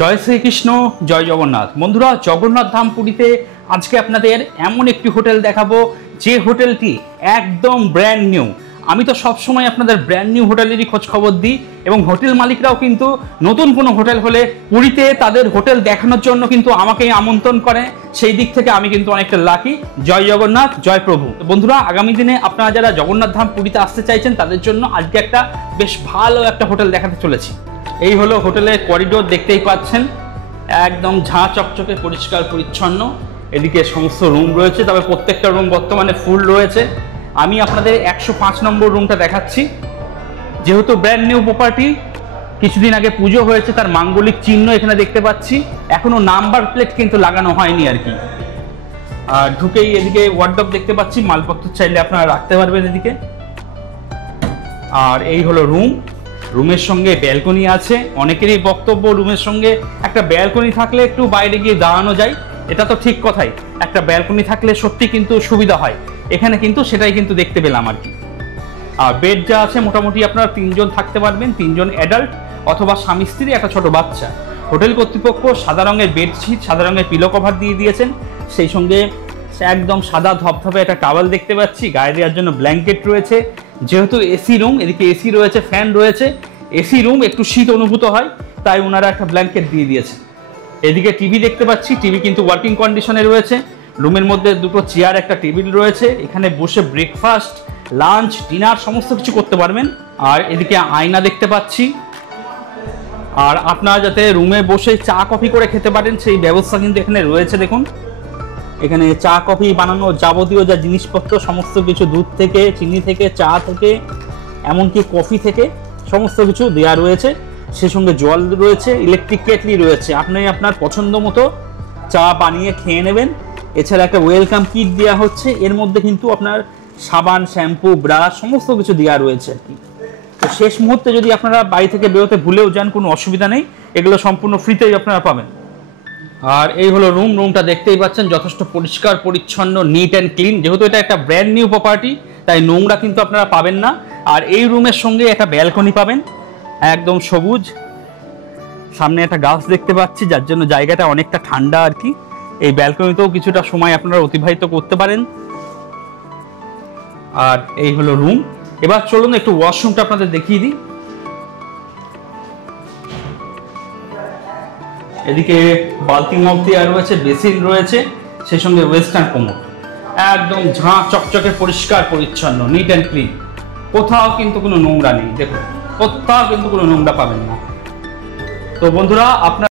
জয় শ্রীকৃষ্ণ, জয় জগন্নাথ। বন্ধুরা, জগন্নাথ ধাম পুরীতে আজকে আপনাদের এমন একটি হোটেল দেখাবো যে হোটেলটি একদম ব্র্যান্ড নিউ। আমি তো সবসময় আপনাদের ব্র্যান্ড নিউ হোটেলেরই খোঁজ খবর দিই এবং হোটেল মালিকরাও কিন্তু নতুন কোনো হোটেল হলে পুরীতে তাদের হোটেল দেখানোর জন্য কিন্তু আমাকেই আমন্ত্রণ করে। সেই দিক থেকে আমি কিন্তু অনেকটা লাকি। জয় জগন্নাথ, জয় প্রভু। বন্ধুরা, আগামী দিনে আপনারা যারা জগন্নাথ ধাম পুরীতে আসতে চাইছেন তাদের জন্য আজকে একটা বেশ ভালো একটা হোটেল দেখাতে চলেছি। এই হলো হোটেলের করিডোর, দেখতেই পাচ্ছেন একদম ঝাঁ চকচকে পরিষ্কার পরিচ্ছন্ন। এদিকে সমস্ত রুম রয়েছে, তবে প্রত্যেকটা রুম বর্তমানে ফুল রয়েছে। আমি আপনাদের 105 নম্বর রুমটা দেখাচ্ছি। যেহেতু ব্র্যান্ড নিউ প্রপার্টি, কিছুদিন আগে পুজো হয়েছে, তার মাঙ্গলিক চিহ্ন এখানে দেখতে পাচ্ছি। এখনো নাম্বার প্লেট কিন্তু লাগানো হয়নি আর কি। আর ঢুকেই এদিকে ওয়ার্ডরোব দেখতে পাচ্ছি, মালপত্র চাইলে আপনারা রাখতে পারবেন এদিকে। আর এই হলো রুম। রুমের সঙ্গে ব্যালকনি আছে। অনেকেরই বক্তব্য রুমের সঙ্গে একটা ব্যালকনি থাকলে একটু বাইরে গিয়ে দাঁড়ানো যায়। এটা তো ঠিক কথাই, একটা ব্যালকনি থাকলে সত্যি কিন্তু সুবিধা হয়। এখানে কিন্তু সেটাই কিন্তু দেখতে পেলাম আর কি। আর বেড যা আছে মোটামুটি আপনারা 3 জন থাকতে পারবেন, 3 জন অ্যাডাল্ট অথবা স্বামী স্ত্রী, একটা ছোট বাচ্চা। হোটেল কর্তৃপক্ষ সাদা রঙের বেডশিট, সাদা রঙের পিলো কভার দিয়ে দিয়েছেন। সেই সঙ্গে একদম সাদা ধপধপে একটা টাওয়েল দেখতে পাচ্ছি, গায়ে দেওয়ার জন্য ব্ল্যাঙ্কেট রয়েছে। যেহেতু এসি রুম, এদিকে এসি রয়েছে, ফ্যান রয়েছে। এসি রুম একটু শীত অনুভূত হয়, তাই ওনারা একটা ব্ল্যাঙ্কেট দিয়ে দিয়েছে। এদিকে টিভি দেখতে পাচ্ছি, টিভি কিন্তু ওয়ার্কিং কন্ডিশনে রয়েছে। রুমের মধ্যে দুটো চেয়ার, একটা টেবিল রয়েছে। এখানে বসে ব্রেকফাস্ট, লাঞ্চ, ডিনার সমস্ত কিছু করতে পারবেন। আর এদিকে আয়না দেখতে পাচ্ছি। আর আপনারা যাতে রুমে বসে চা কফি করে খেতে পারেন সেই ব্যবস্থা কিন্তু এখানে রয়েছে। দেখুন, এখানে চা কফি বানানোর যাবতীয় যা জিনিসপত্র সমস্ত কিছু, দুধ থেকে, চিনি থেকে, চা থেকে, এমনকি কফি থেকে সমস্ত কিছু দেওয়া রয়েছে। সে সঙ্গে জল রয়েছে, ইলেকট্রিক কেটলি রয়েছে। আপনি আপনার পছন্দ মতো চা বানিয়ে খেয়ে নেবেন। এছাড়া একটা ওয়েলকাম কিট দেওয়া হচ্ছে। এর মধ্যে কিন্তু আপনার সাবান, শ্যাম্পু, ব্রাশ সমস্ত কিছু দেওয়া রয়েছে আর কি। তো শেষ মুহূর্তে যদি আপনারা বাড়ি থেকে বেরোতে ভুলেও যান, কোনো অসুবিধা নেই, এগুলো সম্পূর্ণ ফ্রিতেই আপনারা পাবেন। আর এই হলো রুম। রুমটা দেখতেই পাচ্ছেন যথেষ্ট পরিষ্কার পরিচ্ছন্ন, নিট অ্যান্ড ক্লিন। যেহেতু এটা একটা ব্র্যান্ড নিউ প্রপার্টি, তাই নোংরা কিন্তু আপনারা পাবেন না। আর এই রুমের সঙ্গে একটা ব্যালকনি পাবেন, একদম সবুজ। সামনে একটা গাছ দেখতে পাচ্ছি, যার জন্য জায়গাটা অনেকটা ঠান্ডা আর কি। এই ব্যালকনিতেও কিছুটা সময় আপনারা অতিবাহিত করতে পারেন। আর এই হলো রুম। এবার চলুন একটু ওয়াশরুমটা আপনাদের দেখিয়ে দিই। এদিকে বালতি মগ দেওয়া রয়েছে, বেসিন রয়েছে, সেই সঙ্গে ওয়েস্টার্ন কোমোড। একদম ঝাঁ চকচকে পরিষ্কার পরিচ্ছন্ন, নিট অ্যান্ড ক্লিন। কোথাও কিন্তু কোনো নোংরা নেই। দেখুন, কোথাও কিন্তু কোনো নোংরা পাবেন না। তো বন্ধুরা, আপনার